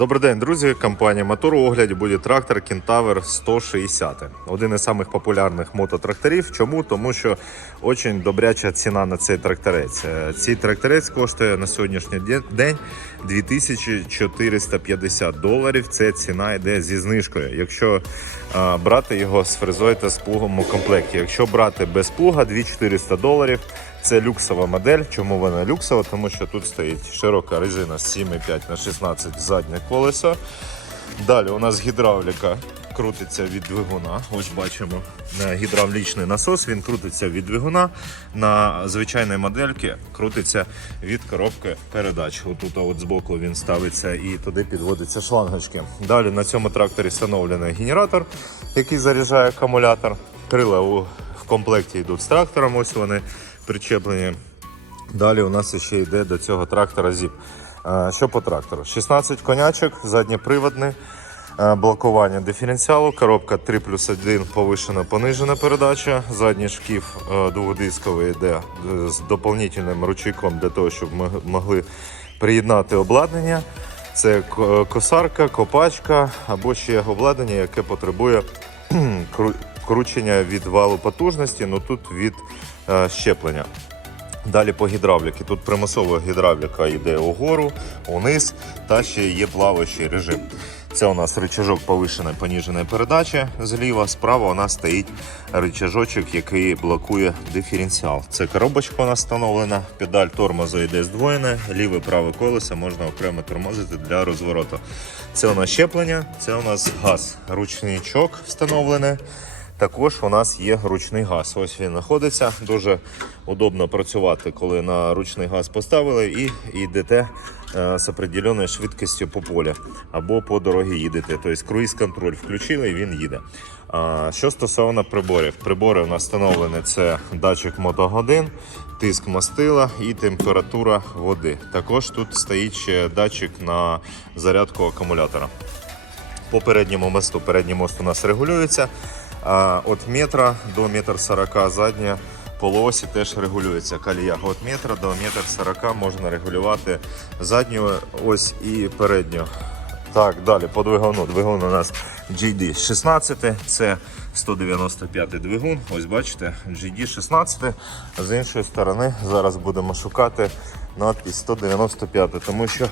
Добрий день, друзі. Компанія Мотор у огляді буде трактор Кентавр 160. Один із самих популярних мототракторів. Чому? Тому що дуже добряча ціна на цей тракторець. Е, Цей тракторець коштує на сьогоднішній день 2450 доларів. Це ціна йде зі знижкою. Якщо е, брати його з фрезою та з плугом у комплекті. Якщо брати без плуга 2400 доларів. Це люксова модель. Чому вона люксова? Тому що тут стоїть широка резина з 7,5 на 16 заднє колесо. Далі у нас гідравліка крутиться від двигуна. Ось бачимо гідравлічний насос. Він крутиться від двигуна. На звичайній модельці крутиться від коробки передач. Отут от збоку він ставиться і туди підводиться шлангочки. Далі на цьому тракторі встановлений генератор, який заряджає акумулятор. Крила у комплекті йдуть з трактором. Ось вони причеплені. Далі у нас ще йде до цього трактора зіп. Е, Що по трактору? 16 конячок, задньоприводний, е, блокування диференціалу, коробка 3 плюс 1 повишена понижена передача, задній шкіф е, двохдисковий йде з доповнительним ручейком для того, щоб ми могли приєднати обладнання. Це косарка, копачка або ще обладнання, яке потребує кру- кручення від валу потужності, ну тут від е, щеплення. Далі по гідравліки. Тут примусова гідравліка йде угору, униз та ще є плаваючий режим. Це у нас рычажок повишеної поніженої передачі. Зліва, справа у нас стоїть рычажочок, який блокує диференціал. Це коробочка у нас встановлена, педаль тормозу йде здвоєна, ліве праве колесо можна окремо тормозити для розвороту. Це у нас щеплення, це у нас газ. Ручничок встановлений. Також у нас є ручний газ. Ось він знаходиться. Дуже удобно працювати, коли на ручний газ поставили і йдете е, з определеною швидкістю по полі або по дорогі їдете. Тобто круїз контроль включили і він їде. Що стосовно приборів, прибори у нас встановлені це датчик мотогодин, тиск мастила і температура води. Також тут стоїть ще датчик на зарядку акумулятора. По передньому мосту. Передній мост у нас регулюється. А от метра до метр сорока задня полуосі теж регулюється. Калія від метра до метр сорока можна регулювати задню ось і передню. Так, далі по двигуну. Двигун у нас GD 16, це 195-й двигун. Ось бачите, GD 16. З іншої сторони зараз будемо шукати надпись 195, тому що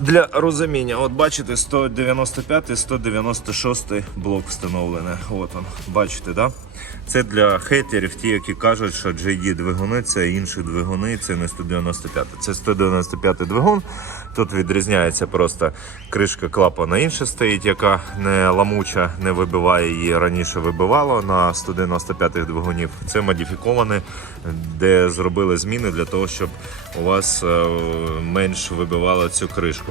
для розуміння, от бачите, 195 196 блок встановлений. От он, бачите, да? Це для хейтерів, ті, які кажуть, що JD двигуни це інші двигуни, це не 195. Це 195 двигун. Тут відрізняється просто кришка клапана інша стоїть, яка не ламуча, не вибиває її раніше вибивало на 195 двигунів. Це модифіковане, де зробили зміни для того, щоб у вас е, менш вибивало цю кришку.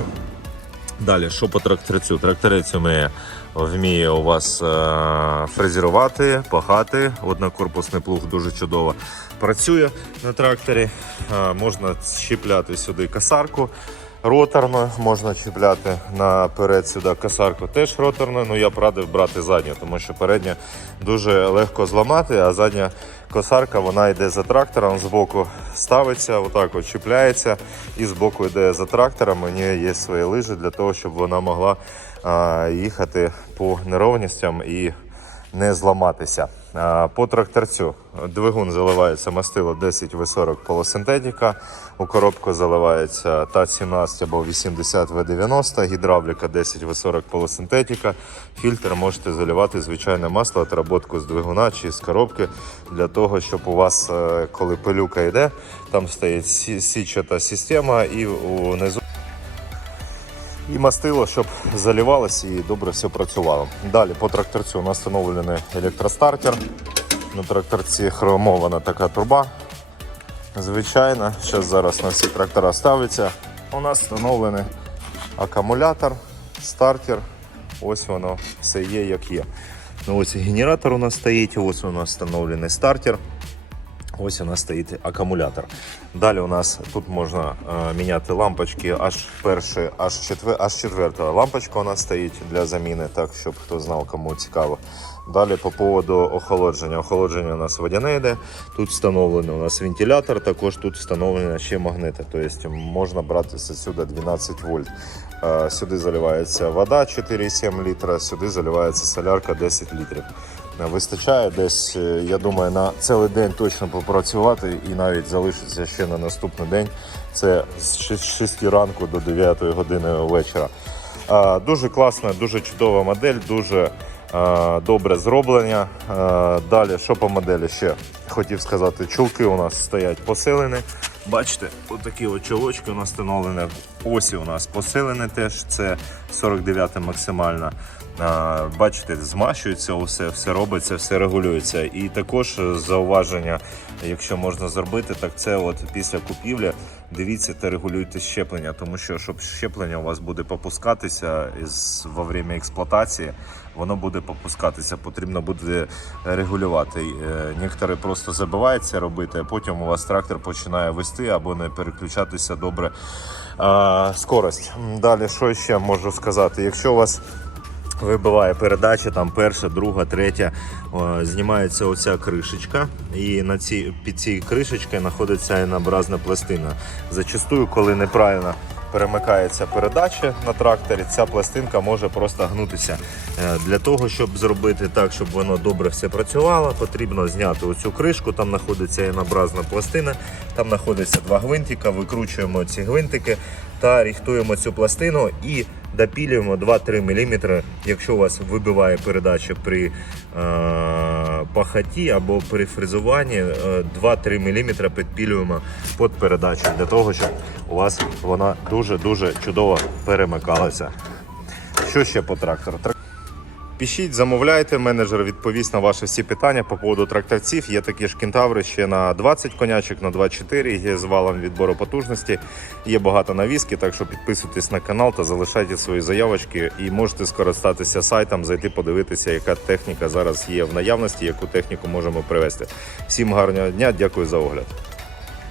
Далі, що по тракторцю? Тракторицю вміє, вміє у вас е, фрезерувати, пахати. Однокорпусний плуг дуже чудово працює на тракторі. Е, можна щіпляти сюди косарку роторну, можна чіпляти наперед сюди косарку теж роторну. Ну я б радив брати задню, тому що передня дуже легко зламати, а задня косарка вона йде за трактором, збоку ставиться, отак от чіпляється і збоку йде за трактором. У неї є свої лижі для того, щоб вона могла а, їхати по неровностям і не зламатися. По тракторцю двигун заливається мастило 10 В40 полусинтетика. У коробку заливається ТА-17 або 80 В90, гідравліка 10 В40 полусинтетика. Фільтр можете заливати звичайне масло, отработку з двигуна чи з коробки для того, щоб у вас, е, коли пилюка йде, там стоїть сі- січата система і унизу і мастило, щоб заливалося і добре все працювало. Далі по тракторцю у нас встановлений електростартер. На тракторці хромована така труба. Звичайно, зараз зараз на всі трактора ставиться. У нас встановлений акумулятор, стартер. Ось воно все є як є. Ну, ось генератор у нас стоїть, ось у нас встановлений стартер. Ось у нас стоїть акумулятор. Далі у нас тут можна е, міняти лампочки аж першої, аж четвер, аж четверта лампочка у нас стоїть для заміни, так щоб хто знав, кому цікаво. Далі по поводу охолодження. Охолодження у нас водяне йде. Тут встановлений у нас вентилятор, також тут встановлені ще магнити. Тобто можна брати сюди 12 вольт. Е, Сюди заливається вода 4,7 літра, сюди заливається солярка 10 літрів. Е, Вистачає десь, е, я думаю, на цілий день точно попрацювати і навіть залишиться ще на наступний день. Це з 6 ранку до 9 години вечора. Дуже класна, дуже чудова модель, дуже добре зроблення. Е, Далі, що по моделі ще хотів сказати, чулки у нас стоять посилені. Бачите, отакі от чолочки у нас встановлені. Осі у нас посилені теж. Це 49 максимальна. Бачите, змащується усе, все робиться, все регулюється. І також е, зауваження, якщо можна зробити, так це от після купівлі дивіться та регулюйте щеплення, тому що щоб щеплення у вас буде попускатися із, во время експлуатації, воно буде попускатися, потрібно буде регулювати. Е, Некоторі просто забувають це робити, а потім у вас трактор починає вести або не переключатися добре а, скорость. Далі, що ще можу сказати? Якщо у вас Вибиває передача, там перша, друга, третя. Знімається оця кришечка, і на цій, під цією кришечкою знаходиться N-образна пластина. Зачастую, коли неправильно перемикається передача на тракторі, ця пластинка може просто гнутися. Е, Для того, щоб зробити так, щоб воно добре все працювало, потрібно зняти оцю кришку, там знаходиться N-образна пластина, там знаходиться два гвинтика, викручуємо ці гвинтики та ріхтуємо цю пластину і допілюємо 2-3 мм, якщо у вас вибиває передача при е, пахаті або при фрезуванні, е, 2-3 мм підпілюємо під передачу для того, щоб у вас вона дуже-дуже чудово перемикалася. Що ще по трактору? Пишіть, замовляйте, менеджер відповість на ваші всі питання по поводу тракторців. Є такі ж кентаври ще на 20 конячок, на 24, є з валом відбору потужності. Є багато навіски, так що підписуйтесь на канал та залишайте свої заявочки і можете скористатися сайтом, зайти подивитися, яка техніка зараз є в наявності, яку техніку можемо привезти. Всім гарного дня, дякую за огляд.